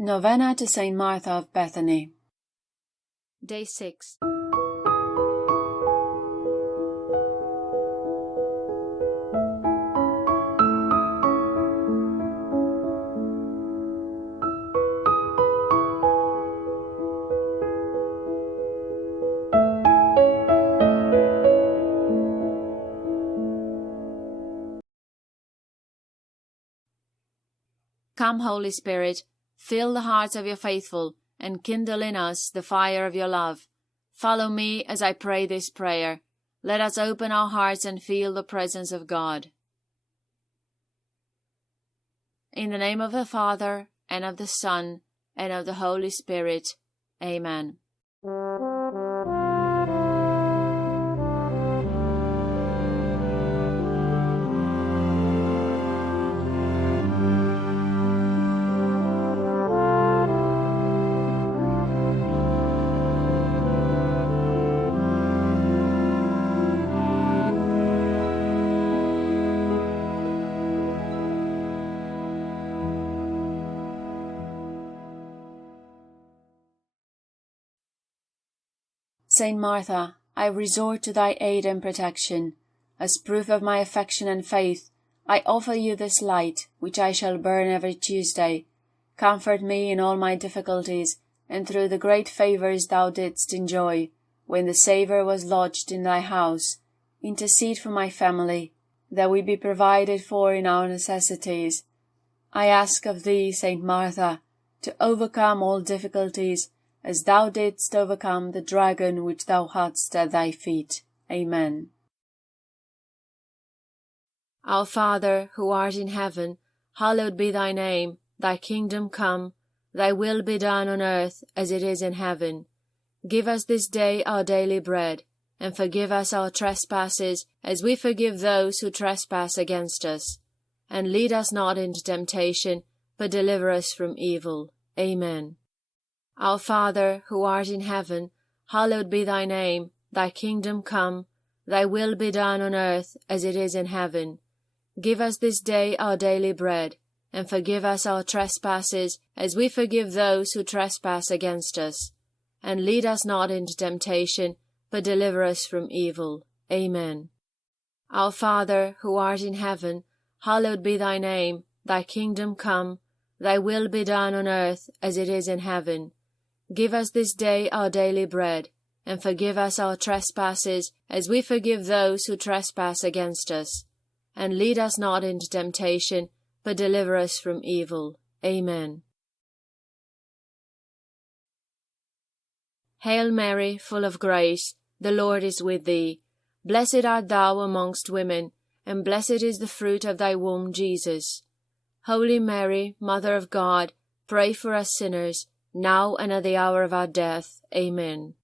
Novena to Saint Martha of Bethany. Day 6. Come, Holy Spirit, fill the hearts of your faithful, and kindle in us the fire of your love. Follow me as I pray this prayer. Let us open our hearts and feel the presence of God. In the name of the Father, and of the Son, and of the Holy Spirit. Amen. Saint Martha, I resort to thy aid and protection. As proof of my affection and faith, I offer you this light, which I shall burn every Tuesday. Comfort me in all my difficulties, and through the great favours thou didst enjoy, when the Saviour was lodged in thy house, intercede for my family, that we be provided for in our necessities. I ask of thee, Saint Martha, to overcome all difficulties, as thou didst overcome the dragon which thou hadst at thy feet. Amen. Our Father, who art in heaven, hallowed be thy name. Thy kingdom come, thy will be done on earth as it is in heaven. Give us this day our daily bread, and forgive us our trespasses, as we forgive those who trespass against us. And lead us not into temptation, but deliver us from evil. Amen. Our Father, who art in heaven, hallowed be thy name. Thy kingdom come, thy will be done on earth as it is in heaven. Give us this day our daily bread, and forgive us our trespasses, as we forgive those who trespass against us. And lead us not into temptation, but deliver us from evil. Amen. Our Father, who art in heaven, hallowed be thy name. Thy kingdom come, thy will be done on earth as it is in heaven. Give us this day our daily bread, and forgive us our trespasses, as we forgive those who trespass against us. And lead us not into temptation, but deliver us from evil. Amen. Hail Mary, full of grace, the Lord is with thee. Blessed art thou amongst women, and blessed is the fruit of thy womb, Jesus. Holy Mary, Mother of God, pray for us sinners, now and at the hour of our death. Amen.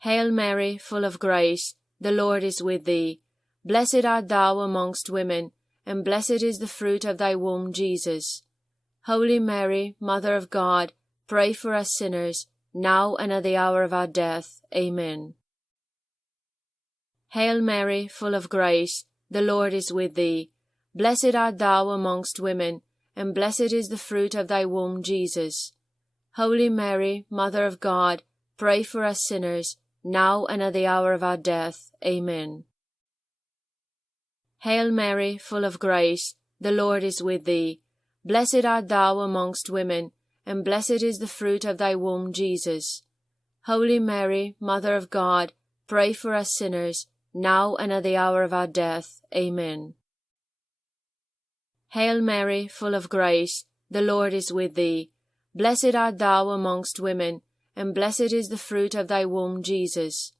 Hail Mary, full of grace, the Lord is with thee. Blessed art thou amongst women, and blessed is the fruit of thy womb, Jesus. Holy Mary, Mother of God, pray for us sinners, now and at the hour of our death. Amen. Hail Mary, full of grace, the Lord is with thee. Blessed art thou amongst women, and blessed is the fruit of thy womb, Jesus. Holy Mary, Mother of God, pray for us sinners, now and at the hour of our death. Amen. Hail Mary, full of grace, the Lord is with thee. Blessed art thou amongst women, and blessed is the fruit of thy womb, Jesus. Holy Mary, Mother of God, pray for us sinners, now and at the hour of our death. Amen. Hail Mary, full of grace, the Lord is with thee. Blessed art thou amongst women, and blessed is the fruit of thy womb, Jesus.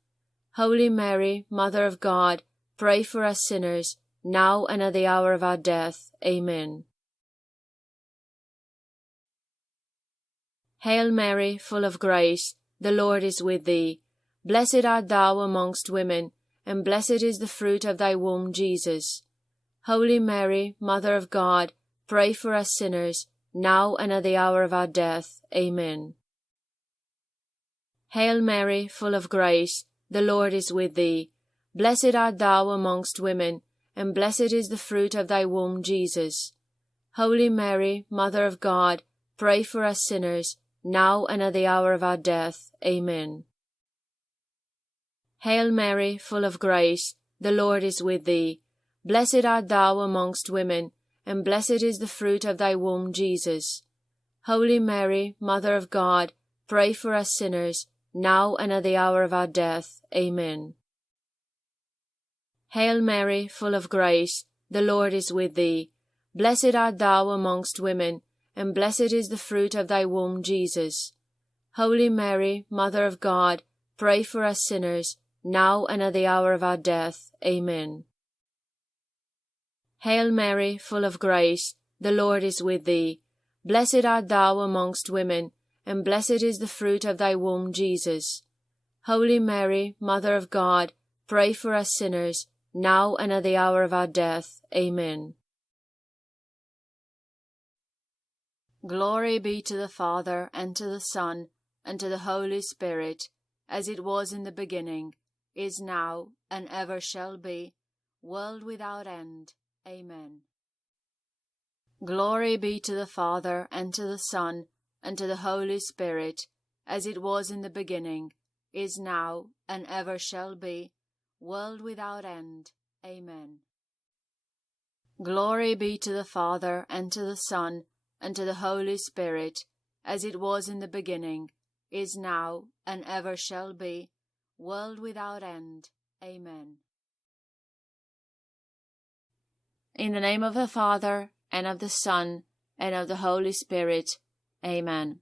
Holy Mary, Mother of God, pray for us sinners, now and at the hour of our death. Amen. Hail Mary, full of grace, the Lord is with thee. Blessed art thou amongst women, and blessed is the fruit of thy womb, Jesus. Holy Mary, Mother of God, pray for us sinners, now and at the hour of our death. Amen. Hail Mary, full of grace, the Lord is with thee. Blessed art thou amongst women, and blessed is the fruit of thy womb, Jesus. Holy Mary, Mother of God, pray for us sinners, now and at the hour of our death. Amen. Hail Mary, full of grace, the Lord is with thee. Blessed art thou amongst women, and blessed is the fruit of thy womb, Jesus. Holy Mary, Mother of God, pray for us sinners, now and at the hour of our death. Amen. Hail Mary, full of grace, the Lord is with thee. Blessed art thou amongst women, and blessed is the fruit of thy womb, Jesus. Holy Mary, Mother of God, pray for us sinners, now and at the hour of our death. Amen. Hail Mary, full of grace, the Lord is with thee. Blessed art thou amongst women, and blessed is the fruit of thy womb, Jesus. Holy Mary, Mother of God, pray for us sinners, now and at the hour of our death. Amen. Glory be to the Father, and to the Son, and to the Holy Spirit, as it was in the beginning, is now, and ever shall be, world without end. Amen. Glory be to the Father, and to the Son, and to the Holy Spirit, as it was in the beginning, is now, and ever shall be, world without end. Amen. Glory be to the Father, and to the Son, and to the Holy Spirit, as it was in the beginning, is now, and ever shall be, world without end. Amen. In the name of the Father, and of the Son, and of the Holy Spirit. Amen.